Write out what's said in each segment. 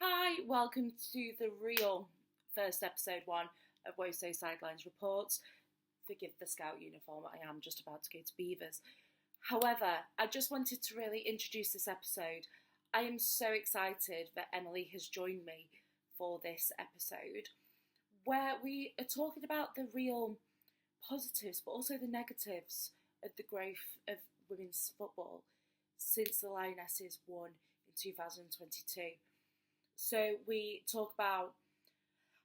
Hi, welcome to the real first episode one of WoSo Sidelines Reports. Forgive the scout uniform, I am just about to go to Beavers. However, I just wanted to really introduce this episode. I am so excited that Emily has joined me for this episode, where we are talking about the real positives, but also the negatives of the growth of women's football since the Lionesses won in 2022. So we talk about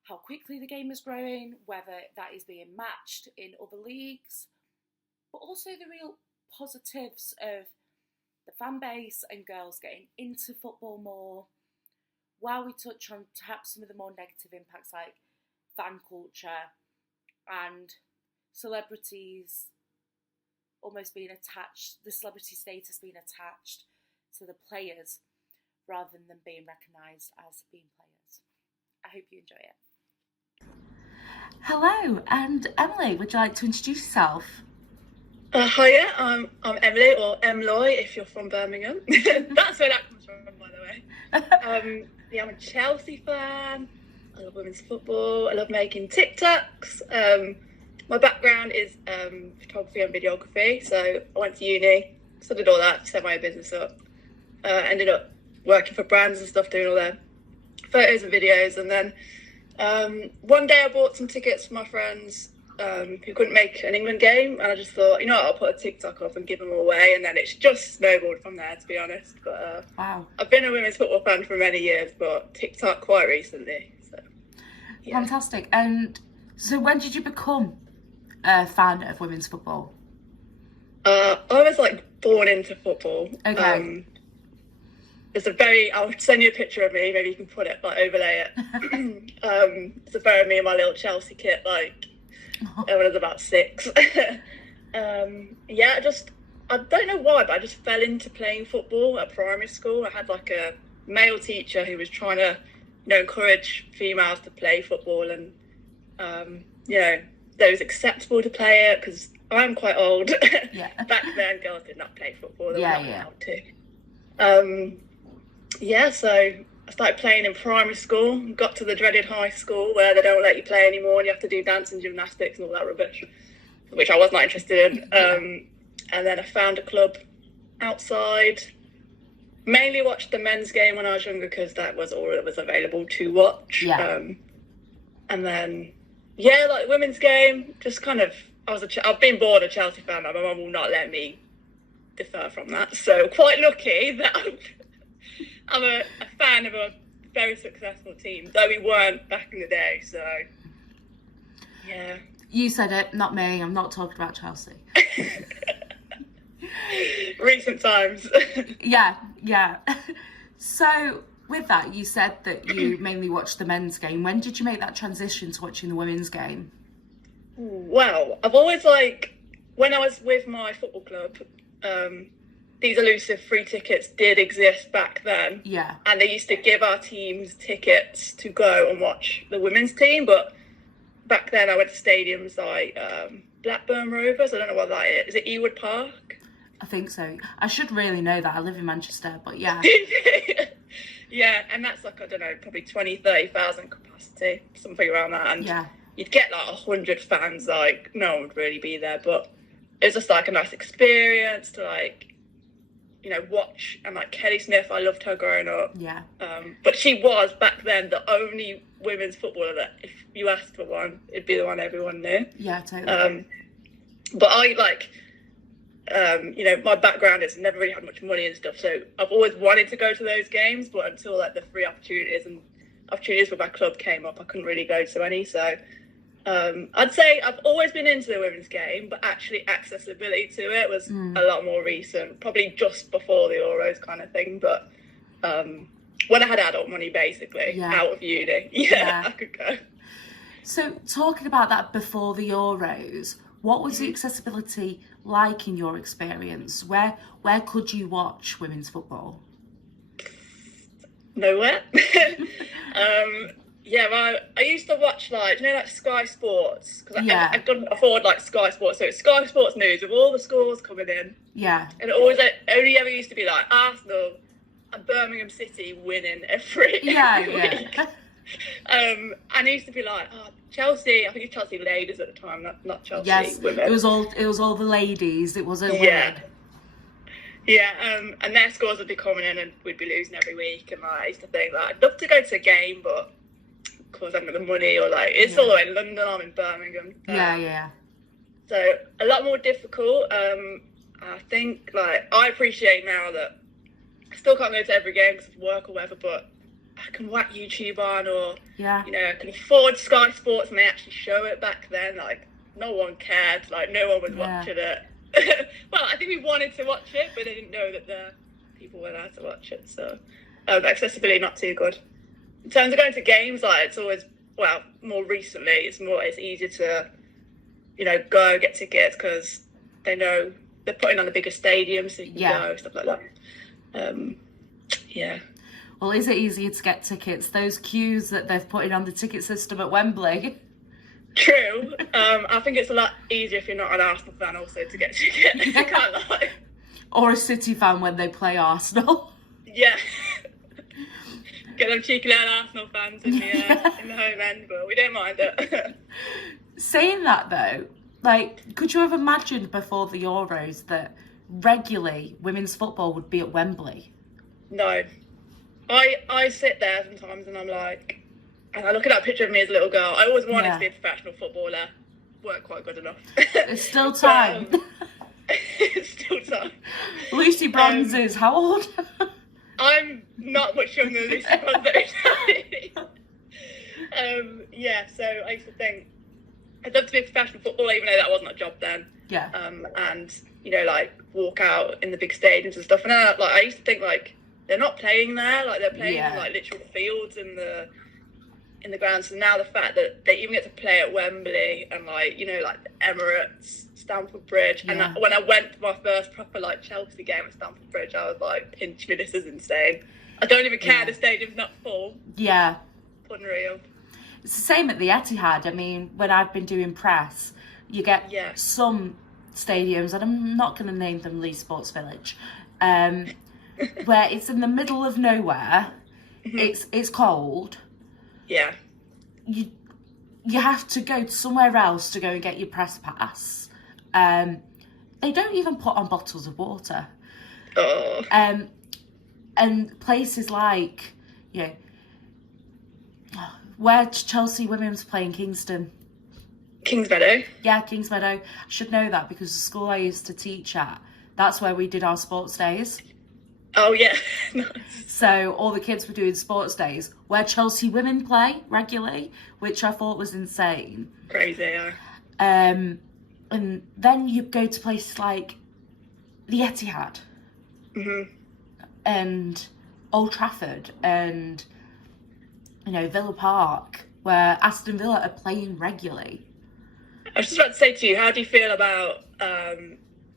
how quickly the game is growing, whether that is being matched in other leagues, but also the real positives of the fan base and girls getting into football more, while we touch on perhaps some of the more negative impacts like fan culture and celebrities almost being attached, the celebrity status being attached to the players rather than them being recognised as being players. I hope you enjoy it. Hello, and Emily, would you like to introduce yourself? Hiya, I'm Emily, or Emloy if you're from Birmingham. That's where that comes from, by the way. I'm a Chelsea fan. I love women's football. I love making TikToks. My background is photography and videography, so I went to uni, studied all that, set my own business up. Ended up working for brands and stuff, doing all their photos and videos, and then one day I bought some tickets for my friends who couldn't make an England game, and I just thought, I'll put a TikTok up and give them away, and then it's just snowballed from there, to be honest. But wow, I've been a women's football fan for many years, but TikTok quite recently. So yeah. Fantastic. And so when did you become a fan of women's football? I was born into football. Okay. I'll send you a picture of me, maybe you can put it, overlay it. It's a photo of me in my little Chelsea kit, when I was about 6. I don't know why, but I just fell into playing football at primary school. I had a male teacher who was trying to, encourage females to play football, and, that it was acceptable to play it, because I'm quite old. Yeah. Back then, girls did not play football. They were not allowed to. So I started playing in primary school, got to the dreaded high school where they don't let you play anymore and you have to do dance and gymnastics and all that rubbish, which I was not interested in. And then I found a club outside, mainly watched the men's game when I was younger because that was all that was available to watch. Yeah. And then, women's game, just kind of, I've been born a Chelsea fan, but my mum will not let me defer from that. So quite lucky that I'm a fan of a very successful team, though we weren't back in the day, so yeah. You said it, not me. I'm not talking about Chelsea. Recent times. Yeah. So with that, you said that you mainly watched the men's game. When did you make that transition to watching the women's game? Well, I've always when I was with my football club, these elusive free tickets did exist back then. Yeah. And they used to give our teams tickets to go and watch the women's team. But back then I went to stadiums like Blackburn Rovers. I don't know what that is. Is it Ewood Park? I think so. I should really know that. I live in Manchester, but yeah. Yeah, and that's I don't know, probably 30,000 capacity, something around that. And yeah, you'd get 100 fans, no one would really be there. But it was just a nice experience to watch, and Kelly Smith, I loved her growing up. Yeah. But she was back then the only women's footballer that if you asked for one, it'd be the one everyone knew. Yeah, totally. But I my background is never really had much money and stuff, so I've always wanted to go to those games, but until the free opportunities with my club came up, I couldn't really go to any. So I'd say I've always been into the women's game, but actually accessibility to it was a lot more recent, probably just before the Euros kind of thing. But when I had adult money, basically, out of uni, I could go. So talking about that before the Euros, what was the accessibility like in your experience? Where could you watch women's football? Nowhere. I used to watch Sky Sports, because I couldn't afford Sky Sports, so it's Sky Sports News with all the scores coming in. Yeah. And it always only ever used to be Arsenal, Birmingham City winning every week. And it used to be like, Chelsea. I think it's Chelsea ladies at the time, not Chelsea women. It was all the ladies. It wasn't women. And their scores would be coming in, and we'd be losing every week. And I used to think that I'd love to go to a game, but of course I haven't got the money, or it's all the way in London. I'm in Birmingham. So a lot more difficult. I think I appreciate now that I still can't go to every game because of work or whatever, but I can whack YouTube on, or I can afford Sky Sports, and they actually show it. Back then, no one cared, no one was watching it. Well, I think we wanted to watch it, but they didn't know that the people were there to watch it. So accessibility not too good. In terms of going to games, it's always, more recently it's easier to go get tickets because they know they're putting on the bigger stadiums, so you can go, stuff like that. Well, is it easier to get tickets? Those queues that they've put in on the ticket system at Wembley. True. I think it's a lot easier if you're not an Arsenal fan also to get tickets. I can't lie. Or a City fan when they play Arsenal. Yeah. Get them cheeky little Arsenal fans in the home end, but we don't mind it. Saying that though, could you have imagined before the Euros that regularly women's football would be at Wembley? No. I sit there sometimes and I'm like, and I look at that picture of me as a little girl. I always wanted to be a professional footballer. Weren't quite good enough. It's still time. It's still time. Lucy Bronze is how old? I'm not much younger than Lucy Bronze. So I used to think I'd love to be a professional footballer, even though that wasn't a job then. Yeah. And walk out in the big stadiums and stuff. And then I used to think they're not playing there, they're playing in literal fields in the ground. So now the fact that they even get to play at Wembley and the Emirates, Stamford Bridge, and when I went to my first proper Chelsea game at Stamford Bridge, I was pinch me, this is insane. I don't even care the stadium's not full. Yeah. Unreal. It's the same at the Etihad. I mean, when I've been doing press, you get some stadiums, and I'm not going to name them Lee Sports Village, where it's in the middle of nowhere. It's cold. Yeah. You have to go somewhere else to go and get your press pass. They don't even put on bottles of water. Oh. And places where Chelsea women's playing Kingston. Kingsmeadow? Yeah, Kingsmeadow. I should know that because the school I used to teach at, that's where we did our sports days. Oh, yeah. Nice. So all the kids were doing sports days where Chelsea women play regularly, which I thought was insane. Crazy, yeah. And then you go to places like the Etihad and Old Trafford and Villa Park, where Aston Villa are playing regularly. I was just about to say to you, how do you feel about?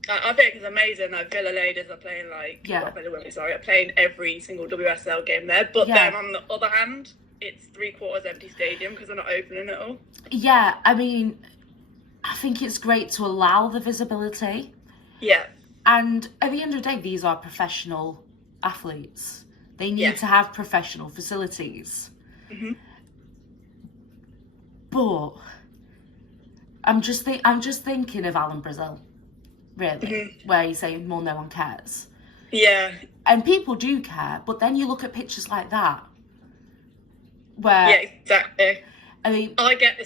I think it's amazing that Villa ladies are playing are playing every single WSL game there. But then on the other hand, it's 3/4 empty stadium because they're not opening it all. Yeah, I mean, I think it's great to allow the visibility. Yeah. And at the end of the day, these are professional athletes. They need to have professional facilities. But I'm just thinking of Alan Brazil, really, where he's saying, well, no one cares. Yeah. And people do care, but then you look at pictures like that, where... Yeah, exactly. I mean... I get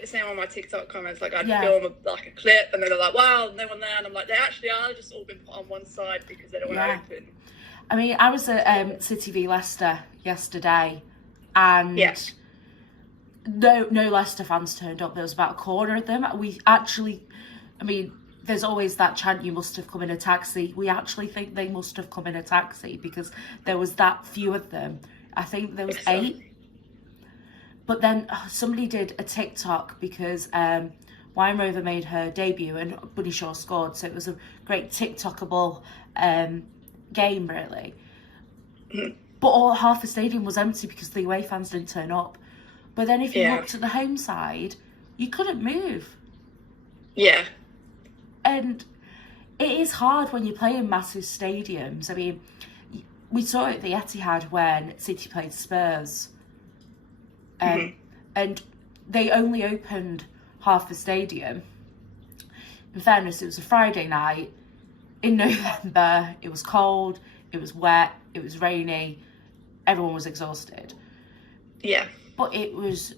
the same on my TikTok comments, I'd film a clip, and they're like, wow, no one there, and I'm like, they actually are just all been put on one side because they don't want to open. I mean, I was at City v Leicester yesterday, and no Leicester fans turned up. There was about a quarter of them. We actually, I mean, there's always that chant, you must have come in a taxi. We actually think they must have come in a taxi because there was that few of them. I think there was 8. But then somebody did a TikTok because Wine Rover made her debut and Bunny Shaw scored. So it was a great TikTokable game, really. But half the stadium was empty because the away fans didn't turn up. But then if you looked at the home side, you couldn't move. Yeah. And it is hard when you play in massive stadiums. I mean, we saw it at the Etihad when City played Spurs. And they only opened half the stadium. In fairness, it was a Friday night in November. It was cold, it was wet, it was rainy. Everyone was exhausted. Yeah. But it was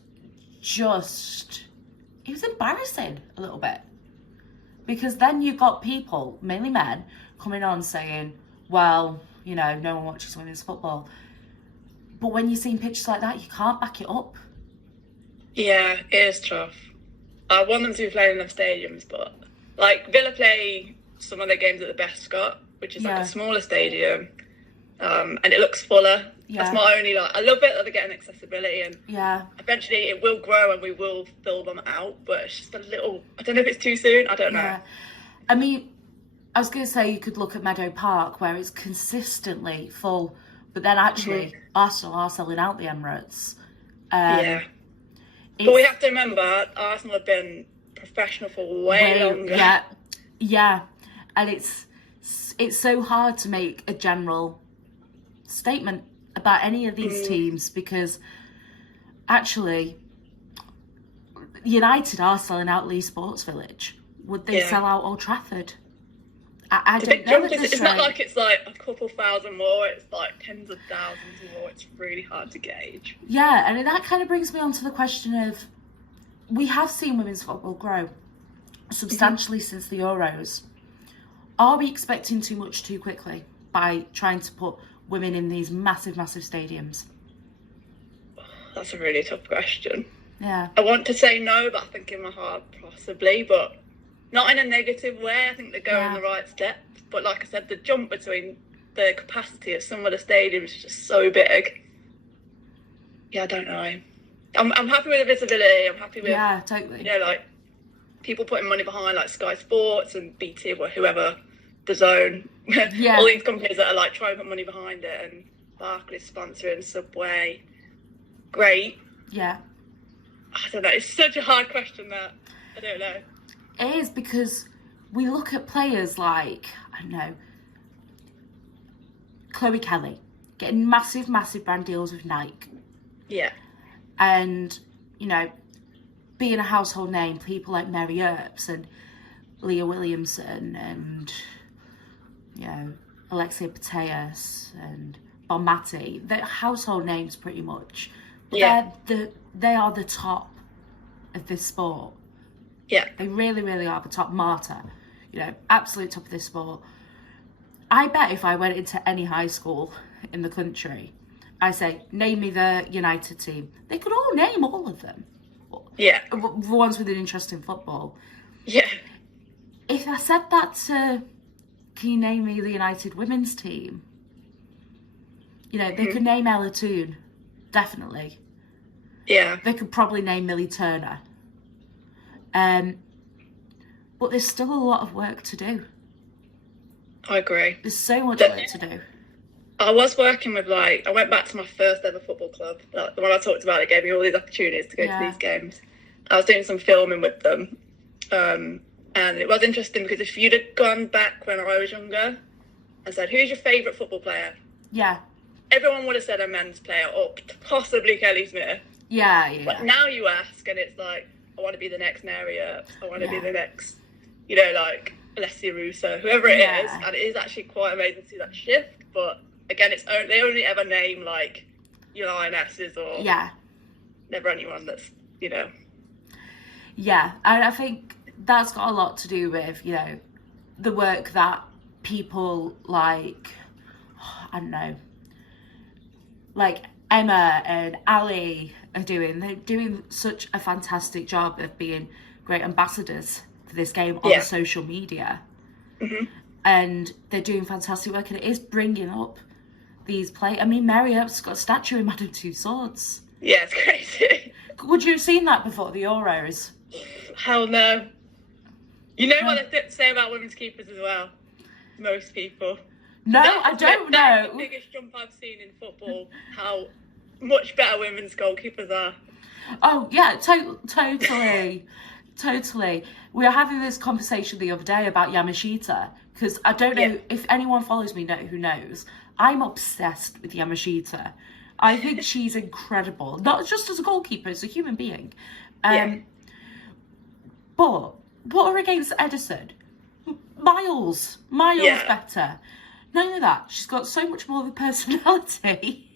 embarrassing a little bit. Because then you got people, mainly men, coming on saying, well, you know, no one watches women's football. But when you're seeing pictures like that, you can't back it up. Yeah, it is tough. I want them to be playing in them stadiums, but like Villa play some of their games at the Bescott, which is like a smaller stadium, and it looks fuller. Yeah. That's my only I love it that they're getting accessibility, and eventually it will grow and we will fill them out. But it's just a little. I don't know if it's too soon. I don't know. I mean, I was going to say you could look at Meadow Park where it's consistently full, but then actually Arsenal are selling out the Emirates. But we have to remember, Arsenal have been professional for way longer. Yeah. And it's so hard to make a general statement about any of these teams because actually United are selling out Leigh Sports Village. Would they sell out Old Trafford? I don't know. It's not like it's like a couple thousand more, it's like tens of thousands more. It's really hard to gauge. Yeah, and that kind of brings me on to the question of, we have seen women's football grow substantially since the Euros. Are we expecting too much too quickly by trying to put women in these massive stadiums? That's a really tough question. Yeah. I want to say no, but I think in my heart possibly, but not in a negative way. I think they're going the right steps. But like I said, the jump between the capacity of some of the stadiums is just so big. Yeah, I don't know. I'm happy with the visibility. I'm happy with totally. You know, like people putting money behind like Sky Sports and BT or whoever, the Zone. All these companies that are like trying to put money behind it, and Barclays sponsoring Subway. Great. Yeah. I don't know. It's such a hard question that I don't know. It is, because we look at players like, I don't know, Chloe Kelly getting massive brand deals with Nike. Yeah. And, you know, being a household name, people like Mary Earps and Leah Williamson and, you know, Alexia Putellas and Bon Mati. They're household names pretty much. But they are the top of this sport. Yeah. They really are the top. Marta, you know, absolute top of this sport. I bet if I went into any high school in the country, I say, name me the United team. They could all name all of them. Yeah. The ones with an interest in football. Yeah. If I said that to, can you name me the United women's team? You know, they could name Ella Toone, definitely. Yeah. They could probably name Millie Turner. But there's still a lot of work to do. I agree. There's so much work to do. I was working with I went back to my first ever football club, the one I talked about that gave me all these opportunities to go to these games. I was doing some filming with them. And it was interesting because if you'd have gone back when I was younger and said, who's your favourite football player? Yeah. Everyone would have said a men's player or possibly Kelly Smith. Yeah. But now you ask and it's like, I want to be the next Mary Earps. I want to be the next, you know, like Alessia Russo, whoever it is. And it is actually quite amazing to see that shift. But again, they only ever name like your Lionesses or never anyone that's, you know. Yeah, and I think that's got a lot to do with, you know, the work that people like, I don't know, like Emma and Ali are doing. They're doing such a fantastic job of being great ambassadors for this game on social media. And they're doing fantastic work, and it is bringing up these I mean, Mary Earps got a statue in Madame Tussauds. Yeah, it's crazy. Would you have seen that before the Euros? Hell no. You know what they say about women's keepers as well? Most people. No, I don't know. That's the biggest jump I've seen in football, how much better women's goalkeepers are. Oh, yeah, totally. Totally. We were having this conversation the other day about Yamashita, because I don't know if anyone follows me who knows. I'm obsessed with Yamashita. I think she's incredible, not just as a goalkeeper, as a human being. But put her against Edison, miles better. Not only that, she's got so much more of a personality.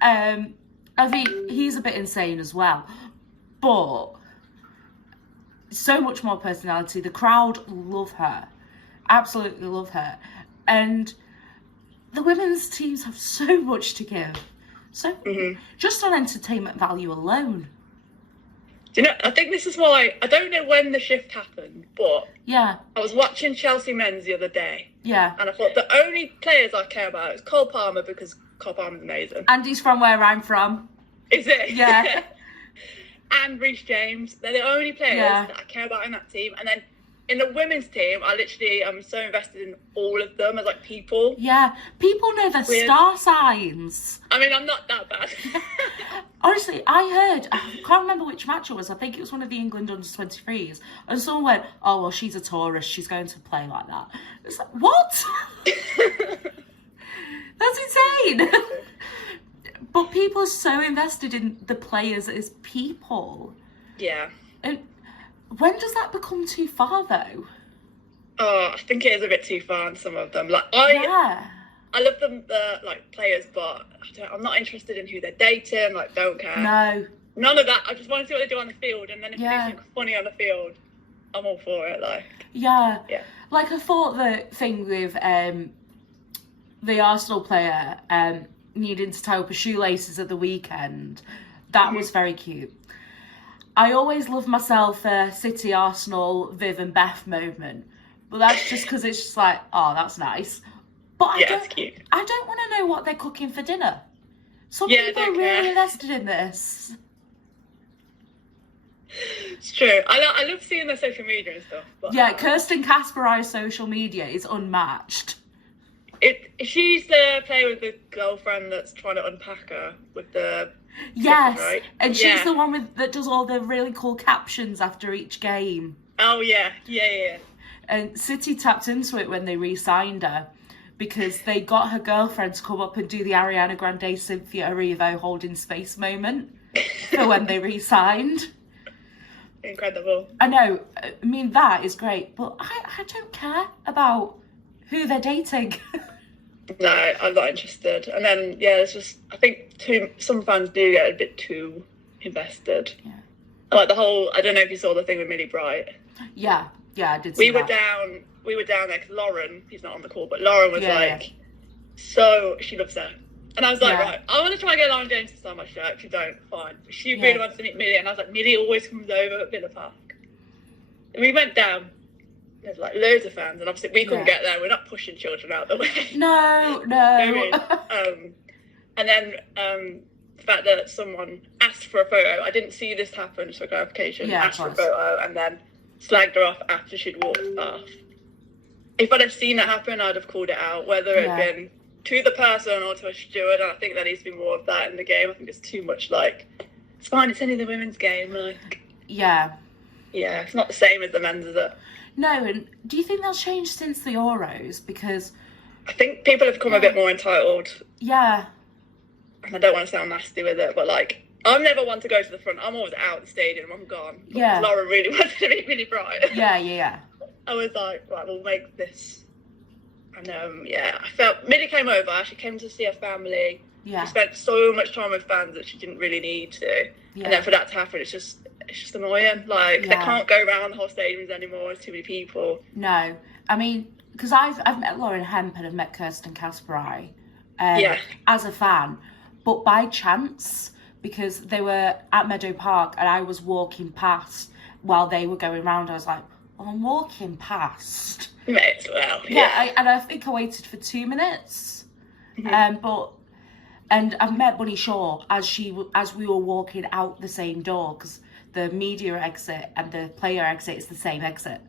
I think he's a bit insane as well, but so much more personality. The crowd love her, absolutely love her, and the women's teams have so much to give. So just on entertainment value alone. Do you know, I think this is why, I don't know when the shift happened, but I was watching Chelsea men's the other day. Yeah. And I thought the only players I care about is Cole Palmer, because Cole Palmer's amazing. And he's from where I'm from. Is it? Yeah. And Reece James. They're the only players that I care about in that team. And then in the women's team, I'm so invested in all of them as like people. Yeah. People know their star signs. I mean, I'm not that bad. Honestly, I can't remember which match it was. I think it was one of the England under-23s. And someone went, oh, well, she's a tourist. She's going to play like that. It's like, what? That's insane. But people are so invested in the players as people. Yeah. And when does that become too far, though? Oh, I think it is a bit too far on some of them. Like I love them, like players, but I'm not interested in who they're dating. Like, don't care. No. None of that. I just want to see what they do on the field, and then if they do something funny on the field, I'm all for it. Like. Yeah. Like I thought the thing with the Arsenal player needing to tie up his shoelaces at the weekend, that was very cute. I always love myself a City, Arsenal, Viv and Beth moment, but that's just because it's just like, oh, that's nice. But I don't want to know what they're cooking for dinner. Some people are really invested in this. It's true. I love seeing their social media and stuff. But, Kirsten Kasparai's social media is unmatched. She's the player with the girlfriend that's trying to unpack her with the... Yes, right? And she's the one that does all the really cool captions after each game. Oh, yeah. And City tapped into it when they re-signed her, because they got her girlfriend to come up and do the Ariana Grande Cynthia Erivo holding space moment for when they re-signed. Incredible. I know. I mean, that is great, but I don't care about who they're dating. No, I'm not interested. And then, it's just, I think some fans do get a bit too invested. Yeah. Like the whole, I don't know if you saw the thing with Millie Bright. Yeah, I did see that. We were down there because Lauren, he's not on the call, but Lauren was so she loves her. And I was like, right, I want to try and get Lauren James to sign my shirt. If you don't, fine. But she really wants to meet Millie, and I was like, Millie always comes over at Villa Park. And we went down. There's like loads of fans, and obviously we couldn't get there. We're not pushing children out of the way. No. And then the fact that someone asked for a photo, I didn't see this happen, just for clarification. Asked for a photo and then slagged her off after she'd walked off. If I'd have seen that happen, I'd have called it out, whether it had been to the person or to a steward. And I think there needs to be more of that in the game. I think it's too much like, it's fine, it's only the women's game. Like, yeah, it's not the same as the men's, is it? No, and do you think that's changed since the Euros? Because I think people have become a bit more entitled. Yeah. And I don't want to sound nasty with it, but like, I'm never one to go to the front. I'm always out of the stadium. I'm gone. But Laura really wanted to meet really bright. Yeah. I was like, right, we'll make this. And I felt Millie came over. She came to see her family. Yeah. She spent so much time with fans that she didn't really need to. Yeah. And then for that to happen, it's just annoying. Like, they can't go around the whole stadiums anymore. There's too many people. No. I mean, because I've met Lauren Hemp and I've met Kirsten Kasparai as a fan, but by chance, because they were at Meadow Park and I was walking past while they were going round. I was like, well, I'm walking past. May as well. And I think I waited for 2 minutes. And I met Bunny Shaw as we were walking out the same door, because the media exit and the player exit is the same exit.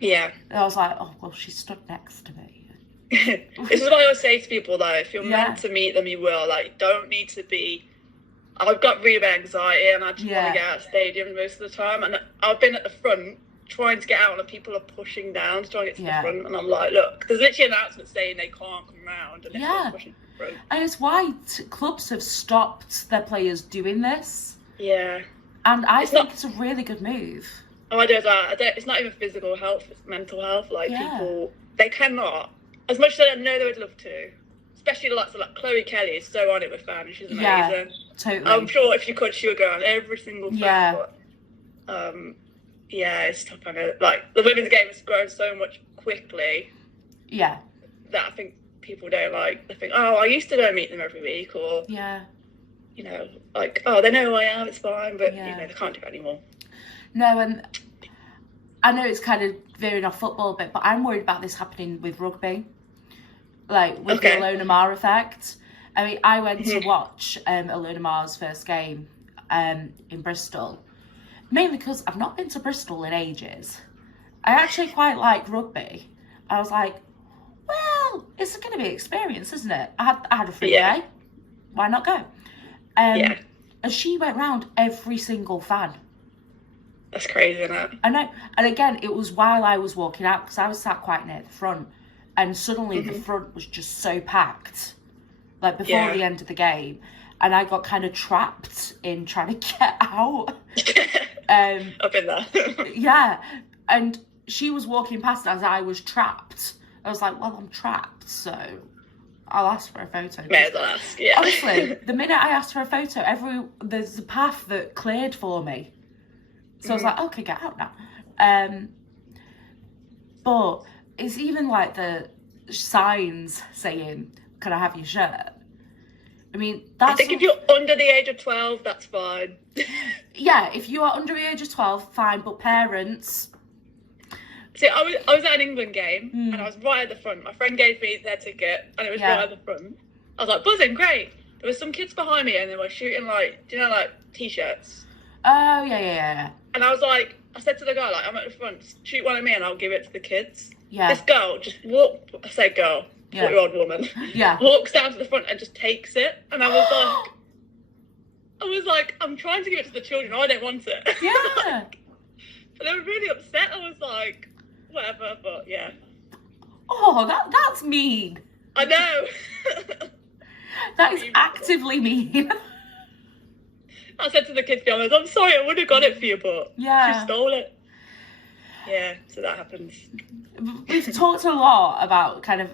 Yeah. And I was like, oh, well, she stood next to me. This is what I always say to people, though. If you're meant to meet them, you will. Like, don't need to be... I've got really bad anxiety and I just want to get out of stadiums most of the time. And I've been at the front trying to get out and people are pushing down to try and get to the front, and I'm like, look, there's literally announcements saying they can't come round, and they're pushing to the front. And it's why clubs have stopped their players doing this. Yeah. And I think it's a really good move. Oh, I do that. It's not even physical health, it's mental health. Like, people, they cannot, as much as I know they would love to, especially lots of, like, Chloe Kelly is so on it with fans, she's amazing. Yeah, totally. I'm sure if she could, she would go on every single fan. But, it's tough. I know. Like, the women's game has grown so much quickly. Yeah. That I think people don't like. They think, oh, I used to go and meet them every week, or you know, like, oh, they know who I am. It's fine, but you know, they can't do it anymore. No, and I know it's kind of veering off football a bit, but I'm worried about this happening with rugby, like with the Ilona Maher effect. I mean, I went to watch Ilona Maher's first game in Bristol. Mainly because I've not been to Bristol in ages. I actually quite like rugby. I was like, well, it's going to be an experience, isn't it? I had a free day. Why not go? And she went round every single fan. That's crazy, isn't it? I know. And again, it was while I was walking out, because I was sat quite near the front. And suddenly the front was just so packed, like before the end of the game. And I got kind of trapped in trying to get out. Up in there. Yeah. And she was walking past as I was trapped. I was like, well, I'm trapped, so I'll ask for a photo. May as well ask, Honestly, the minute I asked for a photo, there's a path that cleared for me. So I was like, okay, get out now. But it's even like the signs saying, can I have your shirt? I mean, I think if you're under the age of 12, that's fine. Yeah, if you are under the age of 12, fine, but parents... See, I was at an England game, and I was right at the front. My friend gave me their ticket, and it was right at the front. I was like, buzzing, great. There were some kids behind me, and they were shooting, like, do you know, like, T-shirts? Oh, yeah. And I was like, I said to the guy, like, I'm at the front, shoot one of me, and I'll give it to the kids. Yeah. This girl just walked, I say girl, 40-year-old woman, walks down to the front and just takes it. And I was like, I'm trying to give it to the children, I don't want it. Yeah. But they were really upset. I was like, whatever, but yeah. Oh, that's mean. I know. That is actively mean. I said to the kids, I'm sorry, I would have got it for you, but she stole it. Yeah, so that happens. We've talked a lot about kind of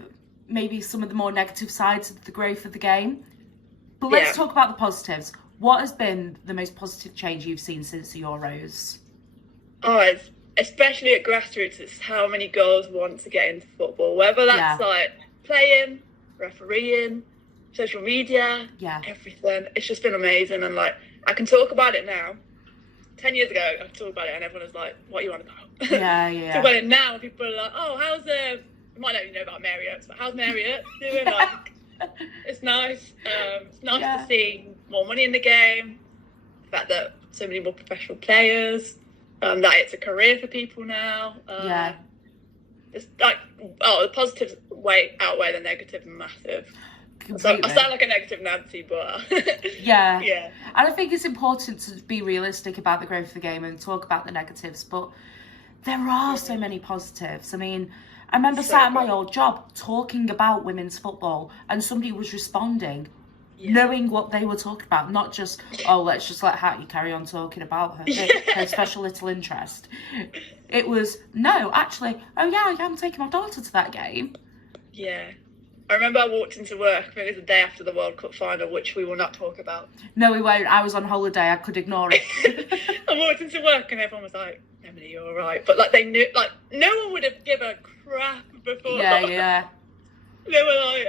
maybe some of the more negative sides of the growth of the game. But let's talk about the positives. What has been the most positive change you've seen since the Euros? Oh, it's, especially at grassroots, it's how many girls want to get into football. Whether that's like playing, refereeing, social media, everything. It's just been amazing. And like, I can talk about it now. 10 years ago, I talked about it and everyone was like, what are you on about? Yeah. So when now people are like, oh, how's you might not even know about Marriott, but how's Marriott doing? Like, it's nice. It's nice to see more money in the game. The fact that so many more professional players. That it's a career for people now. It's like, the positives outweigh the negative massive. So I sound like a negative Nancy, but yeah. And I think it's important to be realistic about the growth of the game and talk about the negatives, but there are so many positives. I mean, I remember sat at my old job talking about women's football and somebody was responding knowing what they were talking about, not just, oh, let's just let Hattie carry on talking about her special little interest. It was, no, actually, oh yeah, I'm taking my daughter to that game. Yeah. I remember I walked into work, I think it was the day after the World Cup final, which we will not talk about. No, we won't. I was on holiday. I could ignore it. I walked into work and everyone was like, Emily, you're all right. But like, they knew, like, no one would have given a crap before. Yeah. They were like,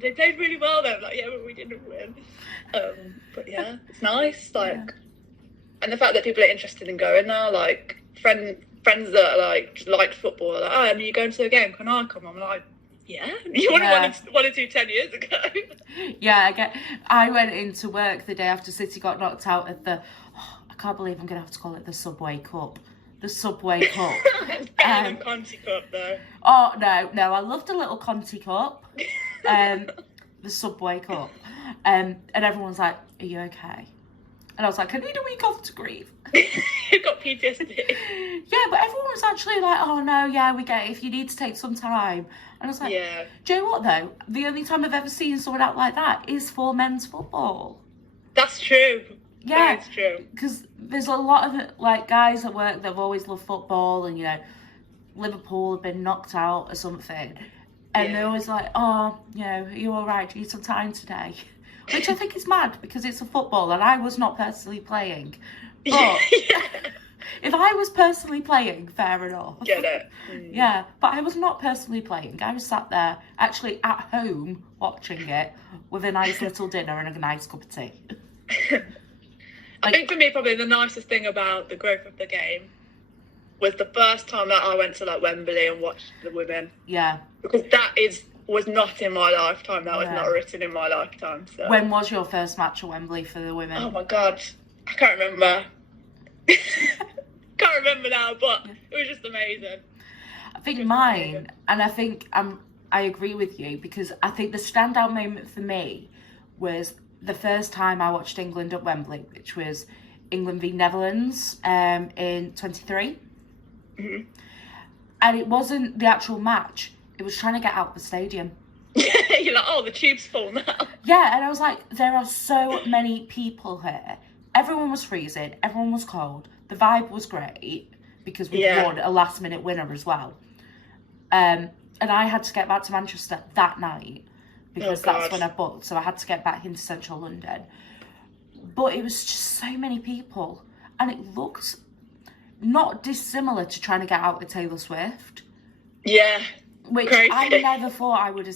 they played really well though. Like, yeah, but we didn't win. But yeah, it's nice. Like, and the fact that people are interested in going now, like, friends that are like football are like, oh, Emily, you going to a game? Can I come? I'm like, yeah, you would have wanted to 10 years ago. Yeah, I went into work the day after City got knocked out at I can't believe I'm going to have to call it the Subway Cup. The Subway Cup. It's better than Conti Cup, though. Oh, no, I loved a little Conti Cup. The Subway Cup. And everyone's like, are you okay? And I was like, I need a week off to grieve. You've got PTSD. Yeah, but everyone was actually like, oh no, yeah, we get it, if you need to take some time. And I was like, Yeah. do you know what though? The only time I've ever seen someone act like that is for men's football. That's true. Yeah, it's true. Because there's a lot of like guys at work that've always loved football, and Liverpool have been knocked out or something, and they're always like, oh, are you all right? Do you need some time today? Which I think is mad because it's a football and I was not personally playing. But if I was personally playing, fair enough. Get it. Yeah, but I was not personally playing. I was sat there actually at home watching it with a nice little dinner and a nice cup of tea. I think for me, probably the nicest thing about the growth of the game was the first time that I went to like Wembley and watched the women. Yeah. Because that was not in my lifetime. That was not written in my lifetime. So. When was your first match at Wembley for the women? Oh my God, I can't remember. Can't remember now, but it was just amazing. I think mine, and I think I agree with you, because I think the standout moment for me was the first time I watched England at Wembley, which was England v Netherlands in 23. Mm-hmm. And it wasn't the actual match, it was trying to get out of the stadium. You're like, oh, the tube's full now. Yeah, and I was like, there are so many people here. Everyone was freezing, everyone was cold. The vibe was great because we won a last minute winner as well. And I had to get back to Manchester that night because that's when I booked. So I had to get back into central London. But it was just so many people. And it looked not dissimilar to trying to get out with Taylor Swift. Yeah. Which crazy. I never thought I would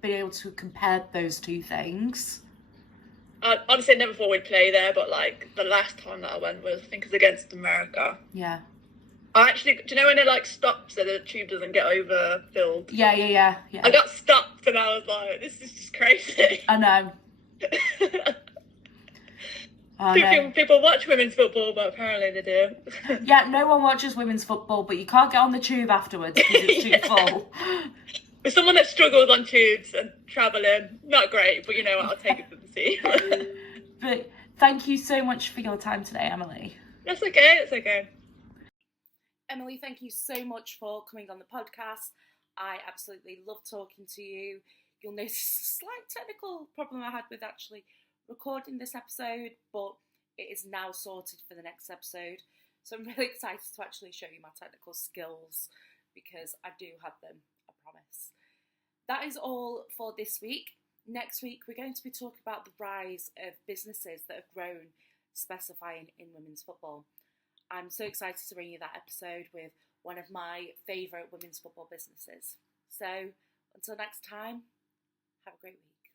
be able to compare those two things. Honestly, I never thought we'd play there, but like the last time that I went was, I think, it was against America. Yeah. I actually, do you know when it like stops so the tube doesn't get overfilled? Yeah. I got stopped and I was like, this is just crazy. I know. People watch women's football, but apparently they do. Yeah, no one watches women's football, but you can't get on the tube afterwards because it's too full. For someone that struggles on tubes and travelling, not great, but you know what, I'll take it to the sea. But thank you so much for your time today, Emily. That's okay. Emily, thank you so much for coming on the podcast. I absolutely love talking to you. You'll notice a slight technical problem I had with actually recording this episode, but it is now sorted for the next episode. So I'm really excited to actually show you my technical skills because I do have them, I promise. That is all for this week. Next week, we're going to be talking about the rise of businesses that have grown specifying in women's football. I'm so excited to bring you that episode with one of my favourite women's football businesses. So, until next time, have a great week.